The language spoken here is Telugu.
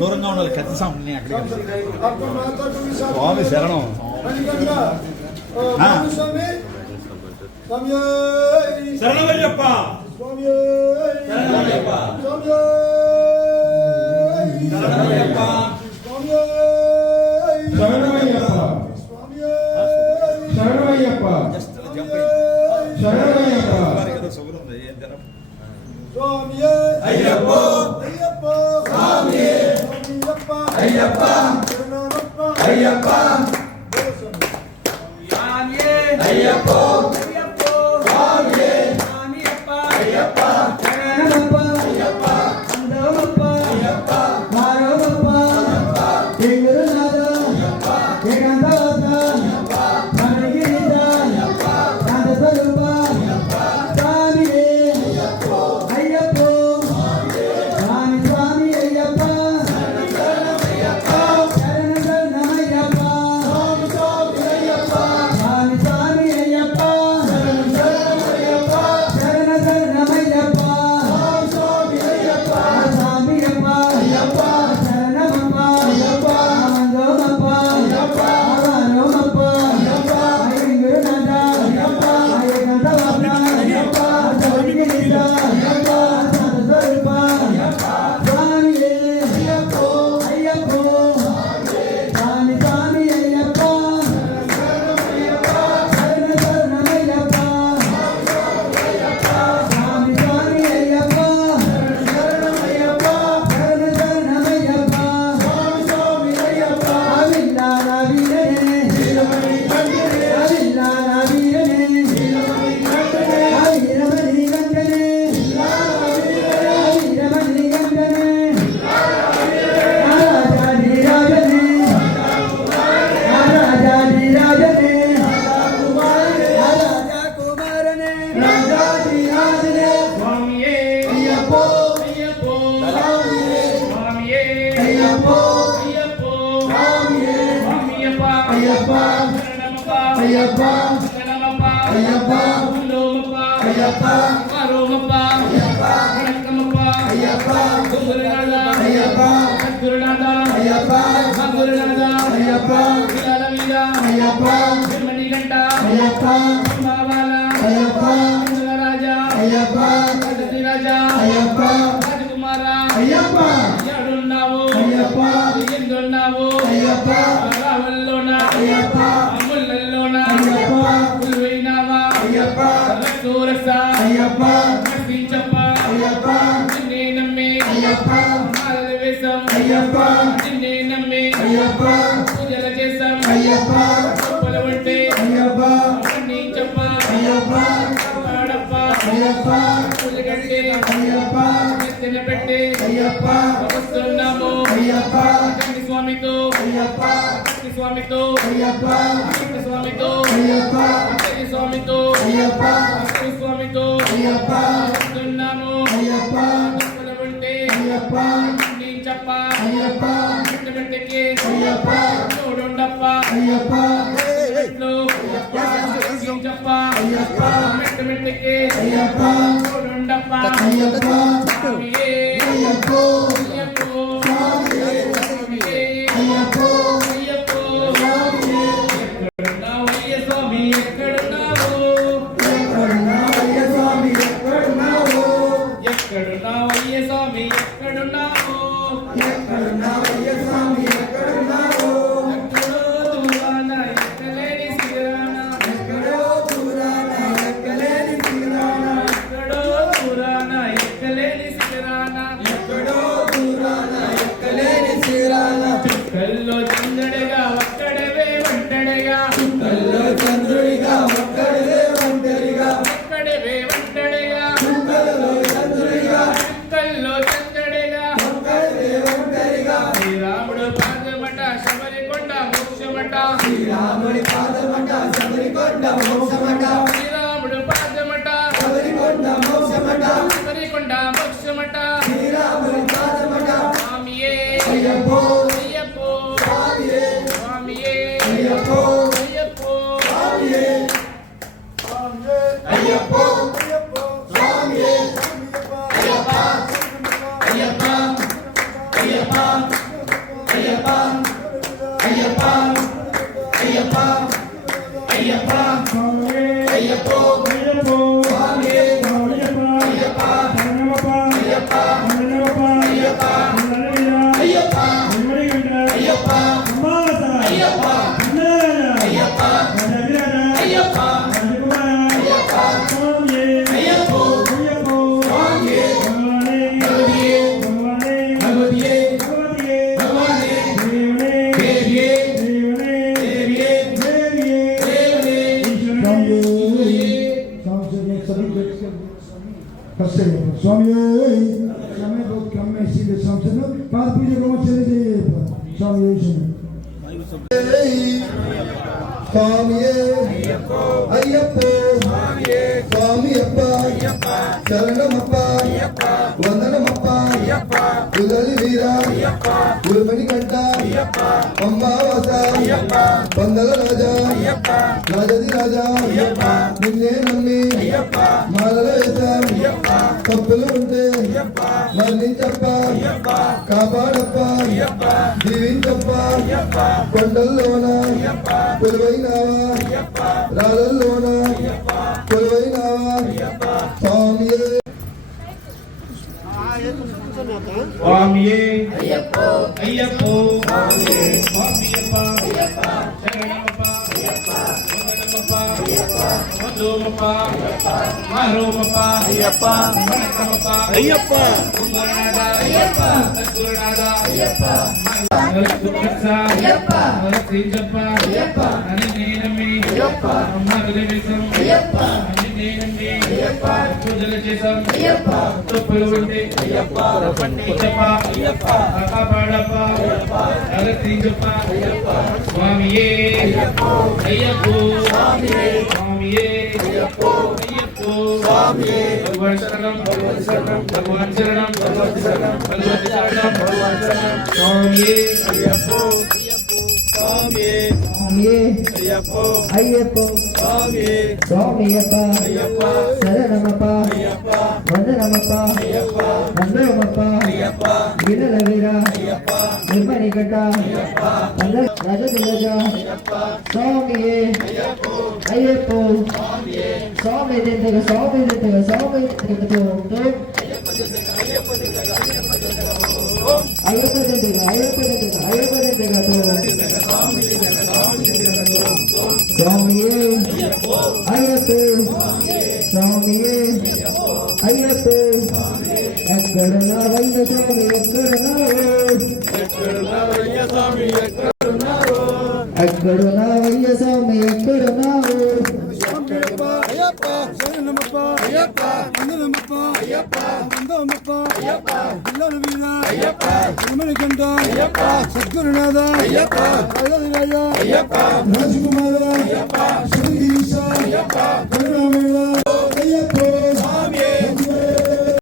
దూరంగా ఉండాలి కత్తి స్వామి అక్కడికి స్వామి శరణం శరణమయ్యప్ప శరణమయ్యప్ప శరణమయ్యప్ప శరణమయ్యప్ప స్వామియే అయ్యప్ప అయ్యప్ప స్వామియే అయ్యప్ప అయ్యప్ప అయ్యప్ప స్వామియే అయ్యప్ప అయ్యప్ప స్వామియే స్వామియప్ప అయ్యప్ప శరణమప్ప అయ్యప్ప అందమప్ప అయ్యప్ప మారవప్ప అయ్యప్ప తిరునాథ అయ్యప్ప ఏకాంతవాస అయ్యప్ప మనగిరిద అయ్యప్ప శాంతస్వరూప అయ్యప్ప స్వామియే అయ్యప్ప అయ్యప్ప స్వామి స్వామి అయ్యప్ప శరణమయ్యప్ప శరణమయ్యప్ప స్వామి స్వామి అయ్యప్ప స్వామి స్వామి అయ్యప్ప శరణమయ్యప్ప శరణమయ్యప్ప స్వామి స్వామి అయ్యప్ప స్వామి అయ్యప్ప అయ్యప్ప శరణమప్ప అయ్యప్ప ఆనందమప్ప అయ్యప్ప ఆనందమప్ప అయ్యప్ప అయ్యంగురునాథ అయ్యప్ప ఏకాంతవాస అయ్యప్ప సౌరిగిరిద అయ్యప్ప శాంతస్వరూప అయ్యప్ప స్వామియే అయ్యప్ప అయ్యప్ప స్వామి స్వామి అయ్యప్ప శరణమయ్యప్ప శరణమయ్యప్ప స్వామి స్వామి అయ్యప్ప శరణమయ్యప్ప శరణమయ్యప్ప స్వామి స్వామి అయ్యప్ప అవిందాన వీరనే వీరమణి కంఠనే అవిందాన వీరనే వీరమణి కంఠనే వీరమణి కంఠనే వీరమణి కంఠనే రాజాది రాజనే రాజాది రాజనే రాజా కుమారనే రాజాది రాజనే స్వామియే అయ్యప్ప అయ్యప్ప స్వామియే స్వామియే అయ్యప్ప అయ్యప్ప స్వామియే స్వామియప్ప అయ్యప్ప శరణమప్ప అయ్యప్ప శరణమప్ప అయ్యప్ప లోమప్ప అయ్యప్ప ఆరోమప్ప అయ్యప్ప కనకమప్ప అయ్యప్ప గురునాథ అయ్యప్ప గురునాథ అయ్యప్ప గురునాథ అయ్యప్ప విలాల వీర అయ్యప్ప మణికంఠ అయ్యప్ప మావాల అయ్యప్ప రాజా అయ్యప్ప రాజా అయ్యప్ప రాజకుమార అయ్యప్ప ఎడున్నావు అయ్యప్ప ఎందున్నావు అయ్యప్ప రావల్లోన అయ్యప్ప అమ్ములల్లోన అయ్యప్ప ఉల్వైనావా అయ్యప్ప రసూరస అయ్యప్ప నర్సించప్ప అయ్యప్ప నిన్నే నమ్మే అయ్యప్ప మాలవేశం అయ్యప్ప నిన్నే నమ్మే అయ్యప్ప పూజల చేసాం అయ్యప్ప పొలవంటే అయ్యప్ప నర్సించప్ప అయ్యప్ప కాడప్ప అయ్యప్ప పూజగంటే అయ్యప్ప నెత్తిన పెట్టే అయ్యప్ప వస్తున్నాము అయ్యప్ప స్వామితో అయ్యప్ప స్వామితో అయ్యప్ప స్వామితో అయ్యప్ప స్వామితో అయ్యప్ప స్వామితో అయ్యప్ప వస్తున్నాము అయ్యప్ప పొలవంటే అయ్యప్ప చెప్ప అయ్యప్ప పెట్టకే అయ్యప్ప చూడుండప్ప అయ్యప్ప చెప్ప అయ్యప్ప పెట్టకే అయ్యప్ప చూడుండప్ప అయ్యప్ప స్వామియే అయ్యప్ప అయ్యప్ప స్వామియే అయ్యప్ప అయ్యప్ప స్వామియే ఎక్కడున్నావు అయ్య స్వామి ఎక్కడున్నావు ఎక్కడున్నావు అయ్య స్వామి ఎక్కడున్నావు ఎక్కడున్నావు అయ్య స్వామి ఎక్కడున్నావు ఎక్కడున్నావు అయ్య స్వామి ఎక్కడున్నావు ఎక్కడో దూరాన ఎక్కలేని శిఖరాన ఎక్కడో దూరాన ఎక్కలేని శిఖరాన ఎక్కడో దూరాన ఎక్కలేని శిఖరాన ఎక్కడో स्वामी समय बहुत कम है इसीलिए सांसद पाँच पूजे को मत चले जाइए स्वामी स्वामी अय्यप्पो स्वामी अप्पा शरणमप्पा वंदनमप्पा कुलली वीरा कुलमणि कंठ पंबावास पंदल राजा राजदी राजा निन्ने नम्मी मालల వేశాం తప్పులు ఉంటే మన్నించప్ప కాపాడప్ప దీవించప్ప కొండల్లోన కొలువైనావా రాళ్ళల్లోన కొలువైనావా స్వామియే స్వామియే అయ్యప్పో అయ్యప్పో స్వామియే స్వామియప్ప అయ్యప్ప శరణమప్ప అయ్యప్ప వందనమప్ప అయ్యప్ప వందోమప్ప అయ్యప్ప మారోమప్ప అయ్యప్ప వణకమప్ప అయ్యప్ప గురునాథ అయ్యప్ప సద్గురునాథ అయ్యప్ప సుఖస అయ్యప్ప శ్రీజప్ప అయ్యప్ప అనినేనమి అయ్యప్ప మగదేవిసం అయ్యప్ప అనినేనమి అయ్యప్ప పూజలు చేసాం అయ్యప్ప తప్పులు ఉంటే అయ్యప్ప పండితప్ప అయ్యప్ప కాపాడప్ప అయ్యప్ప శ్రీజప్ప అయ్యప్ప స్వామియే అయ్యప్పో అయ్యప్పో స్వామియే స్వామియే అయ్యప్పో అయ్యప్పో స్వామియే భగవాన్ శరణం భగవాన్ శరణం భగవాన్ శరణం భగవతి శరణం భగవతి శరణం భగవాన్ శరణం స్వామియే అయ్యప్పో అయ్యప్పో స్వామియే స్వామియే అయ్యప్పో అయ్యప్పో స్వామియే స్వామియప్ప అయ్యప్ప శరణమప్ప అయ్యప్ప వందనమప్ప అయ్యప్ప వందనమప్ప అయ్యప్ప గిన్నెల వీర అయ్యప్ప నిర్మణి గడ్డ రాజదిలజ స్వామియే అయ్యప్పో స్వామి దింతగ స్వామి దింతగ స్వామి దింతగ అయ్యప్ప దింతగ అయ్యప్ప దింతగ అయ్యప్ప దింతగ స్వామియే అయ్యప్పో స్వామియే అయ్యప్పో ఎక్కడ నావయ్య స్వామి ఎక్కడ ఎక్కడ నావయ్య స్వామి ఎక్కడ నావు అయ్యప్ప శరణమప్ప అయ్యప్ప వందనమప్ప అయ్యప్ప వందనమప్ప అయ్యప్ప పిల్లల వీర అయ్యప్ప కులమణి కంఠ అయ్యప్ప సద్గురునాథ అయ్యప్ప రాజది రాజా అయ్యప్ప రాజకుమార అయ్యప్ప శ్రీగిరీశ అయ్యప్ప కరుణామేళ అయ్యప్ప